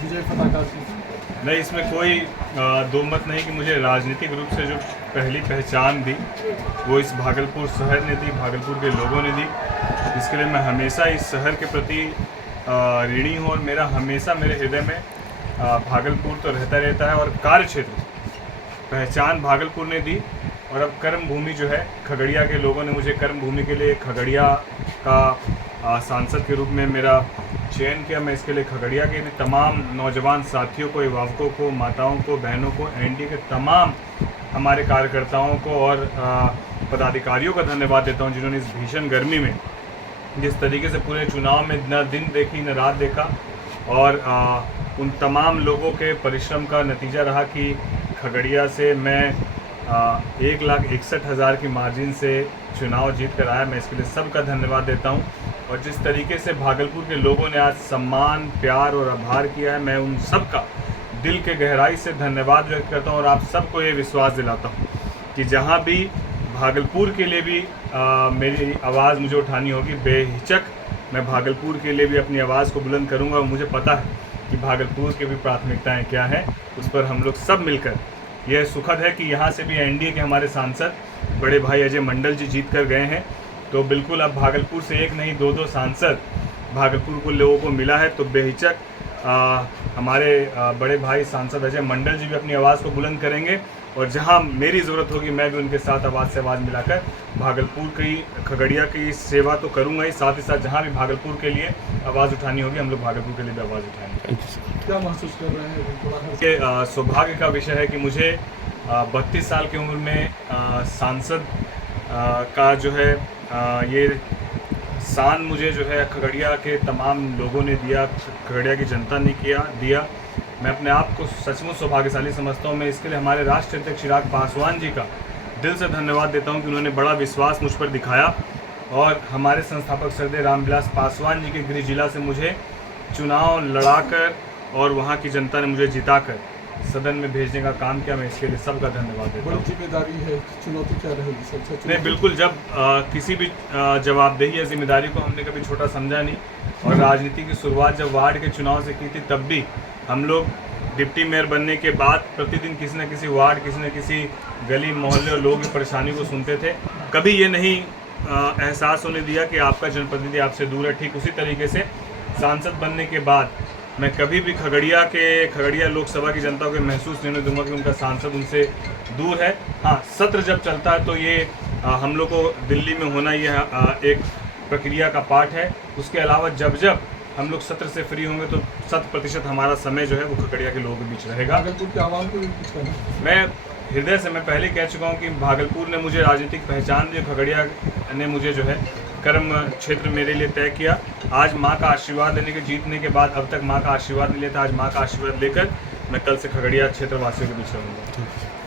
विजय फतह की? नहीं, इसमें कोई दो मत नहीं कि मुझे राजनीतिक रूप से जो पहली पहचान दी वो इस भागलपुर शहर ने दी, भागलपुर के लोगों ने दी। इसके लिए मैं हमेशा इस शहर के प्रति ऋणी हूँ और मेरा हमेशा मेरे हृदय में भागलपुर तो रहता है। और कार्य क्षेत्र पहचान भागलपुर ने दी और अब कर्म भूमि जो है खगड़िया के लोगों ने मुझे कर्म भूमि के लिए खगड़िया का सांसद के रूप में मेरा चयन किया। मैं इसके लिए खगड़िया के तमाम नौजवान साथियों को, अभिभावकों को, माताओं को, बहनों को, एनडीए के तमाम हमारे कार्यकर्ताओं को और पदाधिकारियों का धन्यवाद देता हूं, जिन्होंने इस भीषण गर्मी में जिस तरीके से पूरे चुनाव में न दिन देखी न रात देखा और उन तमाम लोगों के परिश्रम का नतीजा रहा कि खगड़िया से मैं 1,61,000 की मार्जिन से चुनाव जीत कर आया। मैं इसके लिए सबका धन्यवाद देता हूं। और जिस तरीके से भागलपुर के लोगों ने आज सम्मान, प्यार और आभार किया है, मैं उन सब का दिल के गहराई से धन्यवाद व्यक्त करता हूं और आप सबको ये विश्वास दिलाता हूं कि जहां भी भागलपुर के लिए भी मेरी आवाज़ मुझे उठानी होगी, बेहिचक मैं भागलपुर के लिए भी अपनी आवाज़ को बुलंद करूंगा। और मुझे पता है कि भागलपुर की भी प्राथमिकताएं क्या हैं, उस पर हम लोग सब मिलकर, यह सुखद है कि यहाँ से भी एनडीए के हमारे सांसद बड़े भाई अजय मंडल जी जीत कर गए हैं। तो बिल्कुल अब भागलपुर से एक नहीं दो सांसद भागलपुर को लोगों को मिला है। तो बेहिचक हमारे बड़े भाई सांसद अजय मंडल जी भी अपनी आवाज़ को बुलंद करेंगे और जहां मेरी ज़रूरत होगी मैं भी उनके साथ आवाज़ से आवाज़ मिलाकर भागलपुर की, खगड़िया की सेवा तो करूंगा ही, साथ जहां भी भागलपुर के लिए आवाज़ उठानी होगी हम लोग भागलपुर के लिए भी आवाज़ उठाएंगे। क्या महसूस कर रहे हैं? सौभाग्य का विषय है कि मुझे 32 साल की उम्र में सांसद का जो है ये शान मुझे जो है खगड़िया के तमाम लोगों ने दिया, खगड़िया की जनता ने दिया। मैं अपने आप को सचमुच सौभाग्यशाली समझता हूँ। मैं इसके लिए हमारे राष्ट्रीय अध्यक्ष चिराग पासवान जी का दिल से धन्यवाद देता हूँ कि उन्होंने बड़ा विश्वास मुझ पर दिखाया और हमारे संस्थापक श्रद्धेय रामविलास पासवान जी के गृह जिला से मुझे चुनाव लड़ाकर और वहाँ की जनता ने मुझे जिताकर सदन में भेजने का काम किया। मैं इसके लिए सबका धन्यवाद देता हूँ। जिम्मेदारी है, चुनौती क्या रहेगी सबसे? नहीं, बिल्कुल, जब किसी भी जवाबदेही या जिम्मेदारी को हमने कभी छोटा समझा नहीं। और राजनीति की शुरुआत जब वार्ड के चुनाव से की थी, तब भी हम लोग डिप्टी मेयर बनने के बाद प्रतिदिन किसी न किसी वार्ड, किसी न किसी गली मोहल्ले और लोगों की परेशानी को सुनते थे। कभी ये नहीं एहसास होने दिया कि आपका जनप्रतिनिधि आपसे दूर है। ठीक उसी तरीके से सांसद बनने के बाद मैं कभी भी खगड़िया लोकसभा की जनता को महसूस नहीं होने दूंगा कि उनका सांसद उनसे दूर है। हाँ, सत्र जब चलता है तो ये हम लोग को दिल्ली में होना ये एक प्रक्रिया का पार्ट है। उसके अलावा जब हम लोग सत्र से फ्री होंगे तो 100% हमारा समय जो है वो खगड़िया के लोगों के बीच रहेगा। भागलपुर के आवाम को भी कुछ कहना है? मैं हृदय से, मैं पहले कह चुका हूँ कि भागलपुर ने मुझे राजनीतिक पहचान दी, खगड़िया ने मुझे जो है कर्म क्षेत्र मेरे लिए तय किया। आज माँ का आशीर्वाद लेने के, जीतने के बाद अब तक माँ का आशीर्वाद नहीं लेता, आज माँ का आशीर्वाद लेकर मैं कल से खगड़िया क्षेत्रवासियों के बीच रहूँगा।